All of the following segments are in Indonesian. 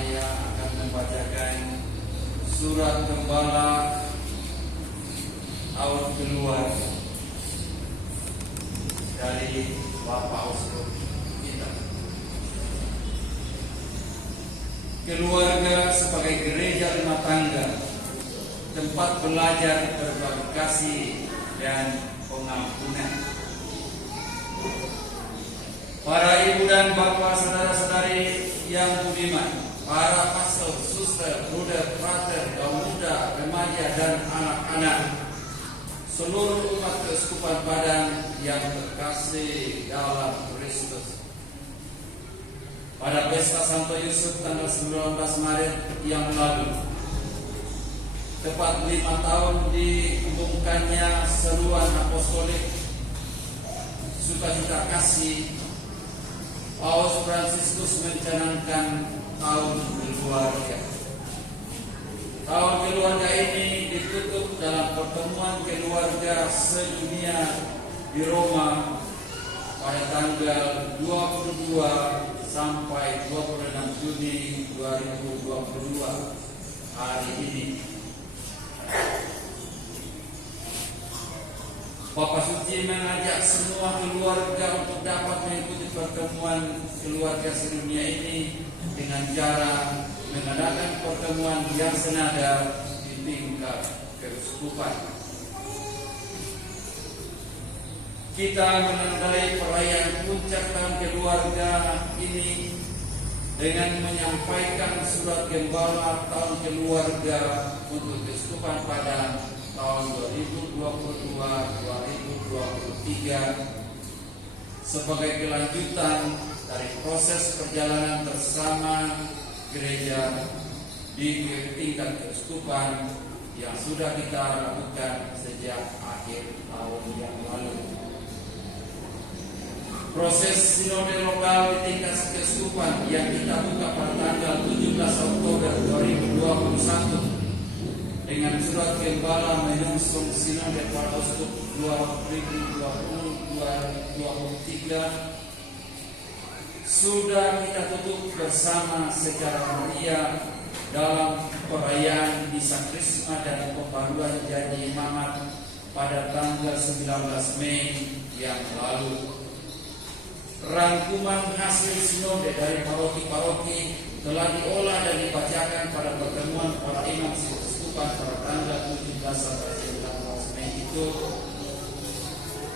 saya akan membacakan surat Gembala tahun keluar dari Bapak Uskup kita. Keluarga sebagai gereja rumah tangga, tempat belajar berbagi kasih dan pengampunan. Para ibu dan bapak, saudara-saudari yang budiman, para pastor, suster, bruder, frater, kaum muda, remaja dan anak-anak, seluruh umat Keuskupan Padang yang terkasih dalam Kristus. Pada pesta Santo Yusuf tanggal 19 Maret yang lalu, tepat 5 tahun diumumkannya seruan apostolik sukacita kasih, Paus Fransiskus mencanangkan tahun keluarga. Tahun keluarga ini ditutup dalam pertemuan keluarga sedunia di Roma pada tanggal 22 sampai 26 Juni 2022 hari ini. Bapak Suci mengajak semua keluarga untuk dapat mengikuti pertemuan keluarga sedunia ini dengan cara mengadakan pertemuan yang senada di tingkat keuskupan. Kita menandai perayaan puncak tahun keluarga ini dengan menyampaikan surat Gembala tahun keluarga untuk Keuskupan Padang tahun 2022-2023 sebagai kelanjutan dari proses perjalanan bersama gereja di tingkat keuskupan yang sudah kita lakukan sejak akhir tahun yang lalu. Proses sinode lokal di tingkat keuskupan yang kita buka pada tanggal 17 Oktober 2021 dengan surat Gembala menyongsong sinode para uskup 2020-2023 sudah kita tutup bersama secara meriah dalam perayaan Misa Krisma dan pembaruan janji imamat pada tanggal 19 Mei yang lalu. Rangkuman hasil sinode dari paroki-paroki telah diolah dan dibacakan pada pertemuan para imam keuskupan pada tanggal 17 sampai 19 Mei itu,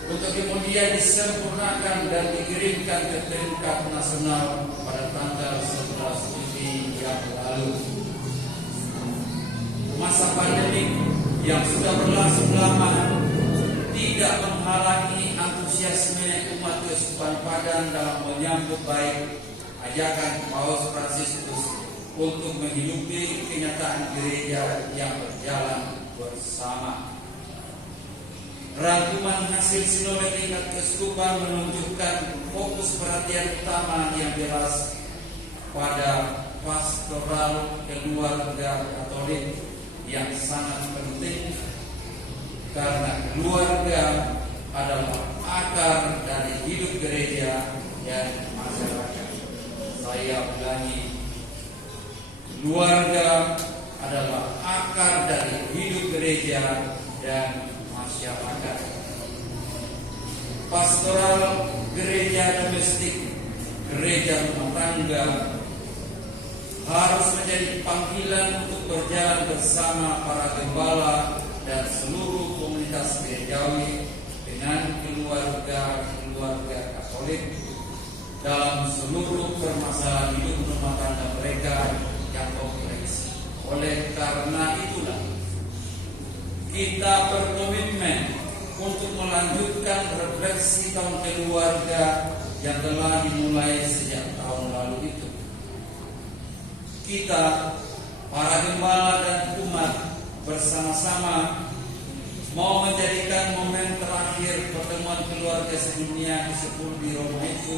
untuk kemudian disempurnakan dan dikirimkan ke tingkat nasional pada tanggal 11 Juni yang lalu. Masa pandemi yang sudah berlangsung lama tidak menghalangi antusiasme umat Keuskupan Padang dalam menyambut baik ajakan Paus Fransiskus untuk menghidupi kenyataan gereja yang berjalan bersama. Rangkuman hasil sinode tingkat keuskupan menunjukkan fokus perhatian utama yang jelas pada pastoral keluarga Katolik yang sangat penting, karena keluarga adalah akar dari hidup gereja dan masyarakat. Saya ulangi, keluarga adalah akar dari hidup gereja dan masyarakat. Pastoral gereja domestik, gereja rumah tangga harus menjadi panggilan untuk berjalan bersama para gembala dan seluruh komunitas gerejawi dengan keluarga Katolik dalam seluruh permasalahan hidup rumah tangga mereka yang kompleks. Oleh karena itulah kita berkomitmen untuk melanjutkan refleksi tahun keluarga yang telah dimulai sejak tahun lalu itu. Kita, para gembala dan umat bersama-sama mau menjadikan momen terakhir pertemuan keluarga sedunia ke-10 di Roma itu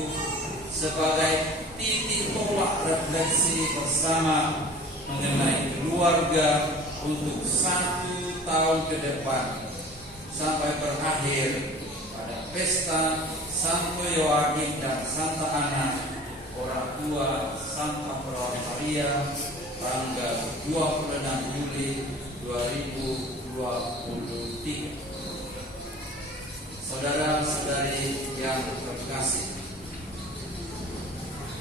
sebagai titik tolak refleksi bersama mengenai keluarga untuk 1 tahun ke depan sampai berakhir pada pesta Santo Yoakim dan Santa Ana, orang tua Santa Perawan Maria tanggal 26 Juli 2023. Saudara-saudari yang terkasih,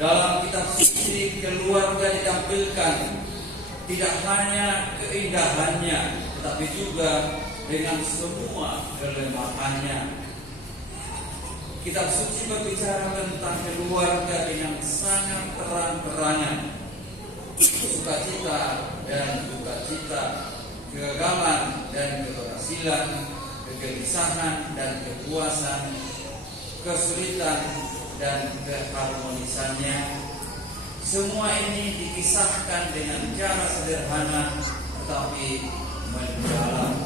dalam kitab suci keluarga ditampilkan tidak hanya keindahannya, tetapi juga dengan semua kelemahannya. Kitab suci berbicara tentang keluarga dengan sangat terang-terangan. Sukacita dan dukacita, kegagalan dan keberhasilan, kegelisahan dan kepuasan, kesulitan dan keharmonisannya. Semua ini dikisahkan dengan cara sederhana tetapi mendalam.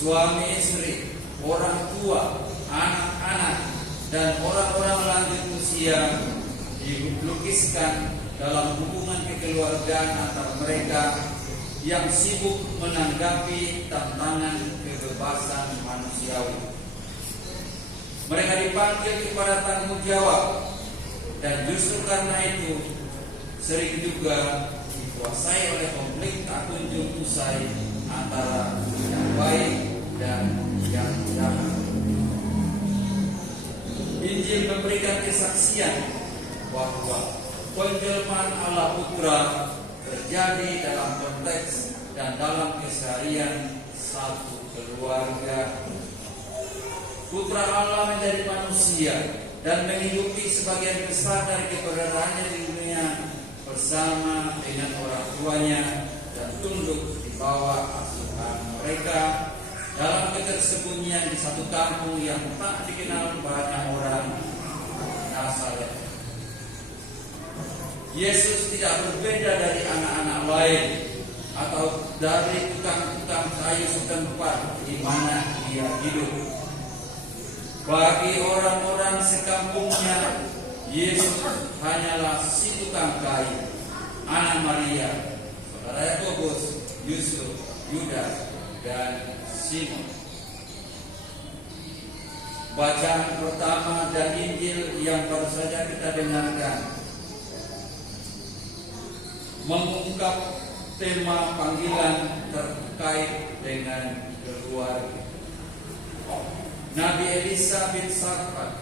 Suami istri, orang tua, anak-anak, dan orang-orang lanjut usia dilukiskan dalam hubungan kekeluargaan antara mereka yang sibuk menanggapi tantangan kebebasan manusiawi. Mereka dipanggil kepada tanggung jawab, dan justru karena itu sering juga dikuasai oleh konflik tak kunjung usai antara yang baik dan yang jahat. Injil memberikan kesaksian bahwa penjelmaan Allah Putra terjadi dalam konteks dan dalam keseharian satu keluarga. Putra Allah menjadi manusia dan menghidupi sebagian besar dari keberadaannya di dunia bersama dengan orang tuanya dan tunduk di bawah asuhan mereka dalam ketersembunyian di satu kampung yang tak dikenal banyak orang, Nazaret. Yesus tidak berbeda dari anak-anak lain atau dari tukang-tukang kayu setempat di mana dia hidup. Bagi orang-orang sekampungnya, Yesus hanyalah si tukang kayu, anak Maria, saudara Yakobus, Yusuf, Yudas, dan Simon. Bacaan pertama dan Injil yang baru saja kita dengarkan mengungkap tema panggilan terkait dengan keluarga. Nabi Elisa bin Safat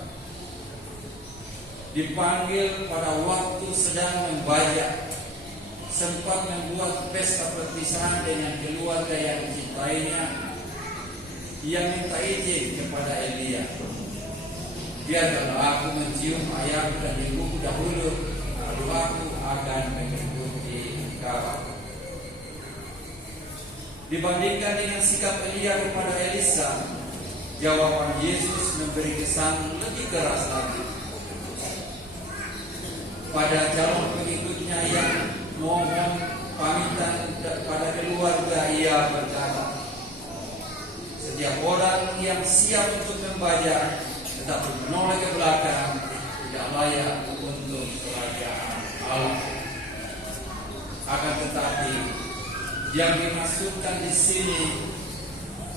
dipanggil pada waktu sedang membajak, sempat membuat pesta perpisahan dengan keluarga yang dicintainya. Ia minta izin kepada Elia, biarlah aku mencium ayahku dan ibuku dahulu, lalu aku akan mengikuti engkau. Dibandingkan dengan sikap Elia kepada Elisa, jawaban Yesus memberi kesan lebih keras lagi. Pada calon pengikutnya yang mohon pamitan pada keluarga, ia berkata, setiap orang yang siap untuk membajak tetapi menoleh ke belakang tidak layak untuk kerajaan Allah. Akan tetapi yang dimaksudkan di sini,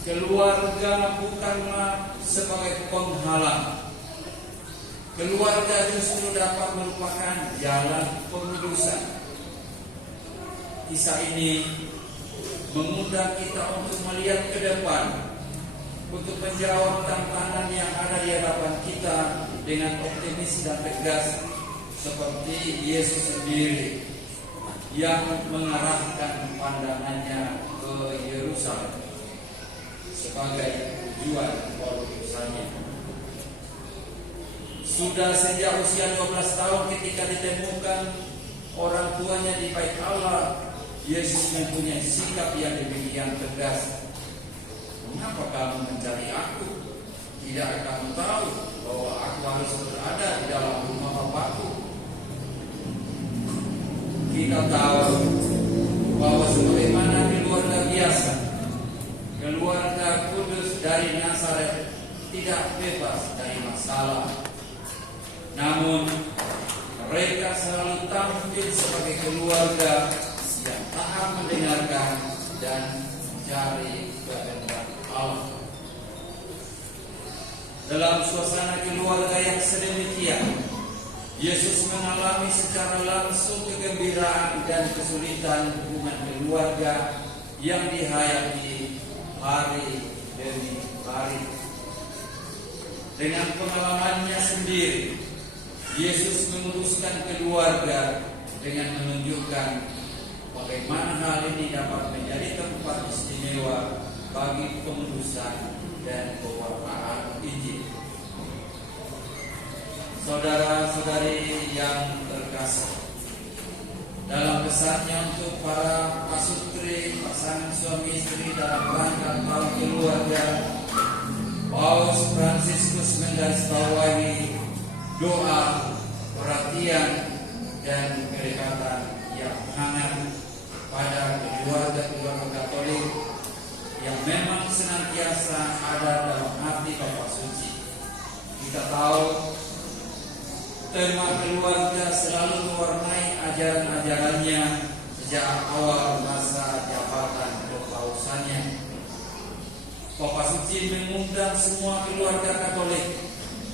keluarga bukanlah sebagai penghalang. Keluarga justru dapat merupakan jalan pengudusan. Kisah ini mengundang kita untuk melihat ke depan, untuk menjawab tantangan yang ada di hadapan kita dengan optimis dan tegas seperti Yesus sendiri yang mengarahkan pandangannya ke Yerusalem sebagai tujuan urusannya. Sudah sejak usia 12 tahun ketika ditemukan orang tuanya di bait Allah, Yesus mempunyai sikap yang demikian tegas. Mengapa kamu mencari aku? Tidak kamu tahu bahwa aku harus berada di dalam rumah Bapakku? Kita tahu bahwa sebagaimana keluarga biasa, keluarga kudus dari Nazaret tidak bebas dari masalah. Namun mereka selalu tampil sebagai keluarga yang taat mendengarkan dan mencari kehendak Allah. Dalam suasana keluarga yang sedemikian, Yesus mengalami secara langsung kegembiraan dan kesulitan hubungan keluarga yang dihayati hari demi hari. Dengan pengalamannya sendiri, Yesus meluruskan keluarga dengan menunjukkan bagaimana hal ini dapat menjadi tempat istimewa bagi pemenusan dan pewartaan Injil. Saudara-saudari yang terkasih, dalam pesannya untuk para pasutri, pasangan suami istri dalam rangka tahun keluarga, Paus Fransiskus menggarisbawahi doa, perhatian, dan kedekatan yang hangat pada keluarga-keluarga Katolik yang memang senantiasa ada dalam hati Bapa Suci. Kita tahu tema keluarga selalu mewarnai ajaran-ajarannya sejak awal masa jabatan kepausannya. Bapa Suci mengundang semua keluarga Katolik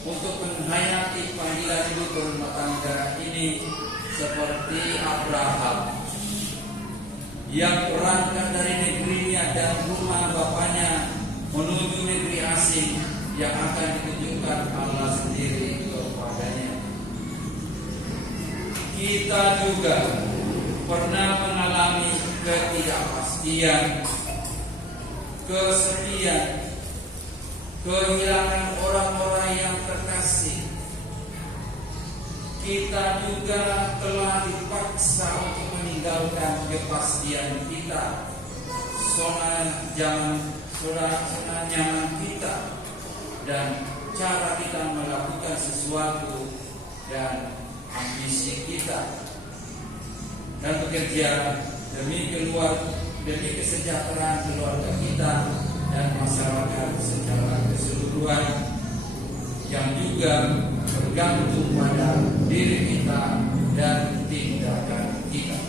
untuk menghayati panggilan hidup berumah tangga ini seperti Abraham yang berangkat dari negerinya dan rumah bapaknya menuju negeri asing yang akan ditunjukkan Allah sendiri kepadanya. Kita juga pernah mengalami ketidakpastian, kesepian, kehilangan orang-orang yang terkasih. Kita juga telah dipaksa untuk meninggalkan kepastian kita, zona nyaman kita, dan cara kita melakukan sesuatu dan ambisi kita, dan bekerja demi kesejahteraan keluarga kita dan masyarakat secara keseluruhan yang juga bergantung pada diri kita dan tindakan kita.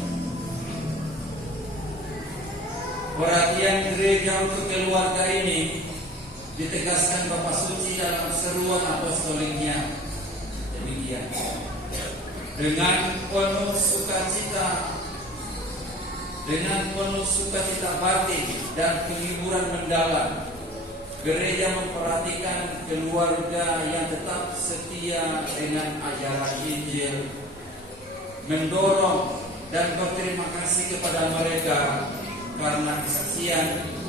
Perhatian gereja untuk keluarga ini ditegaskan Bapa Suci dalam seruan apostoliknya demikian: dengan penuh sukacita batin dan penghiburan mendalam, gereja memperhatikan keluarga yang tetap setia dengan ajaran Injil, mendorong dan berterima kasih kepada mereka karena kesaksian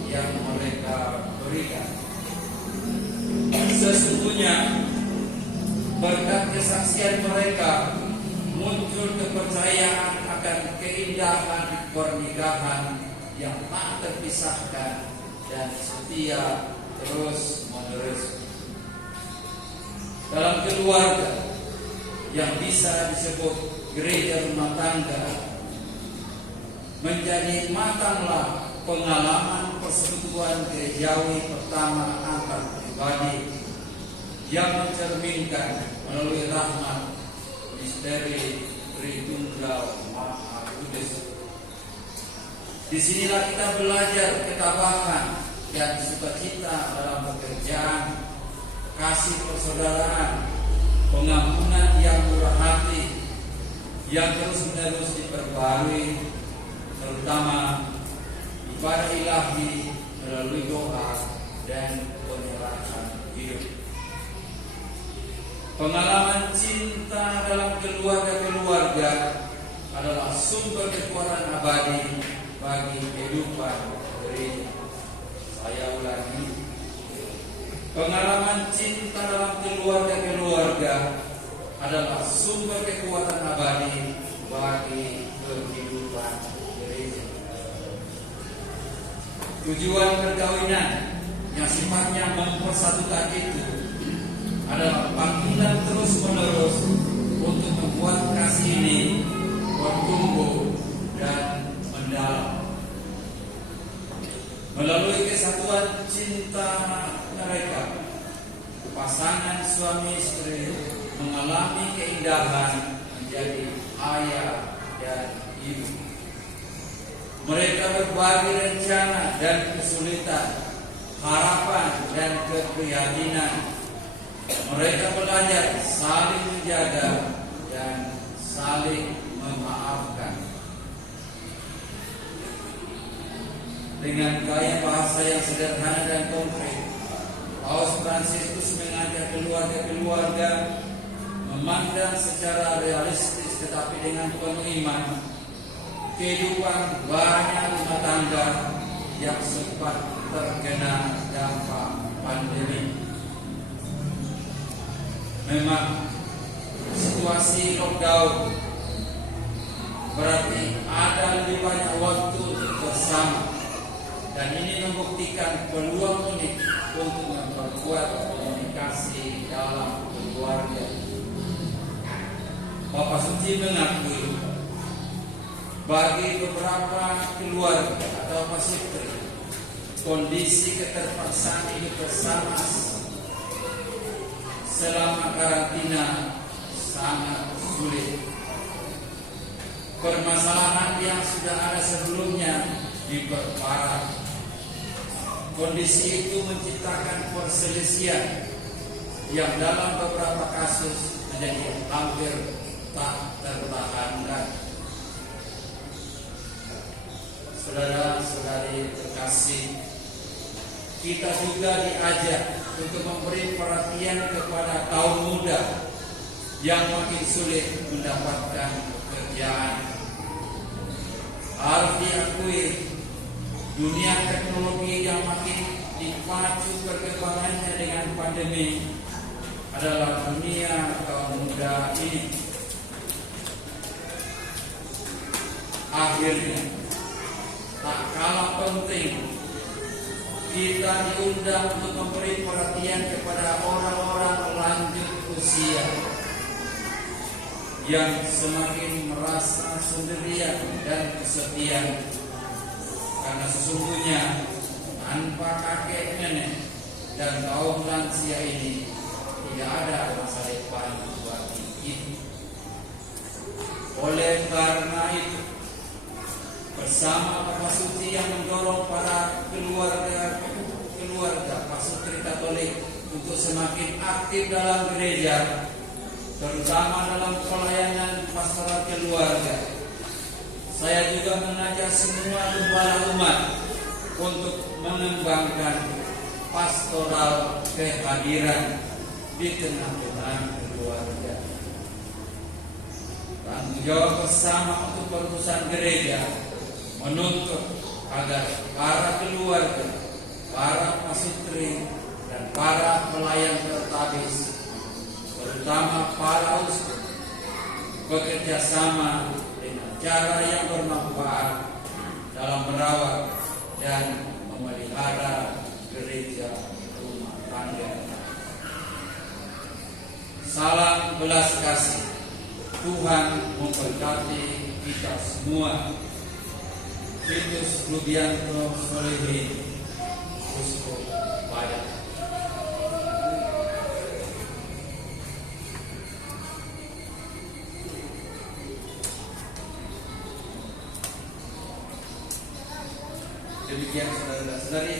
yang mereka berikan. Sesungguhnya berkat kesaksian mereka muncul kepercayaan akan keindahan pernikahan yang tak terpisahkan dan setia terus-menerus. Dalam keluarga yang bisa disebut gereja rumah tangga, menjadi matanglah pengalaman persekutuan gerejawi pertama antar pribadi yang mencerminkan melalui rahmat misteri Tritunggal Maha Kudus. Disinilah kita belajar ketabahan dan sukacita dalam pekerjaan, kasih persaudaraan, pengampunan yang murah hati yang terus-menerus diperbarui, terutama ibadah ilahi melalui doa dan penyerahan hidup. Pengalaman cinta dalam keluarga-keluarga adalah sumber kekuatan abadi bagi kehidupan gereja. Saya ulangi, pengalaman cinta dalam keluarga-keluarga adalah sumber kekuatan abadi bagi kehidupan gereja. Tujuan perkawinan yang sifatnya mempersatukan itu adalah panggilan terus-menerus untuk membuat kasih ini bertumbuh dan mendalam. Melalui kesatuan cinta mereka, pasangan suami istri mengalami keindahan menjadi ayah dan ibu. Mereka berbagi rencana dan kesulitan, harapan dan keprihatinan. Mereka belajar saling menjaga dan saling memaafkan. Dengan gaya bahasa yang sederhana dan konkret, Paus Fransiskus mengajak keluarga-keluarga memandang secara realistis tetapi dengan penuh iman kehidupan banyak rumah tangga yang sempat terkena dampak pandemi. Memang situasi lockdown berarti ada lebih banyak waktu bersama, dan ini membuktikan peluang unik untuk memperkuat komunikasi dalam keluarga. Bapak Suci mengakui bagi beberapa keluarga atau pasitri, kondisi keterpaksaan hidup bersama selama karantina sangat sulit. Permasalahan yang sudah ada sebelumnya diperparah. Kondisi itu menciptakan perselisihan yang dalam beberapa kasus menjadi hampir tak tertahankan. Saudara-saudari terkasih, kita juga diajak untuk memberi perhatian kepada kaum muda yang makin sulit mendapatkan pekerjaan. Harus diakui, dunia teknologi yang makin dipacu perkembangannya dengan pandemi adalah dunia kaum muda ini. Akhirnya, tak kalah penting, kita diundang untuk memberi perhatian kepada orang-orang lanjut usia yang semakin merasa sendirian dan kesepian, karena sesungguhnya tanpa kakek nenek dan kaum lansia ini tidak ada masa depan bagi kita. Oleh karena itu, bersama Bapak Suci yang mendorong para keluarga pasutri Katolik untuk semakin aktif dalam gereja, terutama dalam pelayanan pastoral keluarga, saya juga mengajak semua gembala umat untuk mengembangkan pastoral kehadiran di tengah-tengah keluarga. Tanggung jawab bersama untuk perusahaan gereja menuntut agar para keluarga, para pasutri, dan para pelayan tertabis, terutama para uskup, bekerja sama dengan cara yang bermanfaat dalam merawat dan memelihara gereja rumah tangga. Salam belas kasih. Tuhan memberkati kita semua. Titus Rubianto Solehin, Uskup Padang. Demikian saudara-saudari,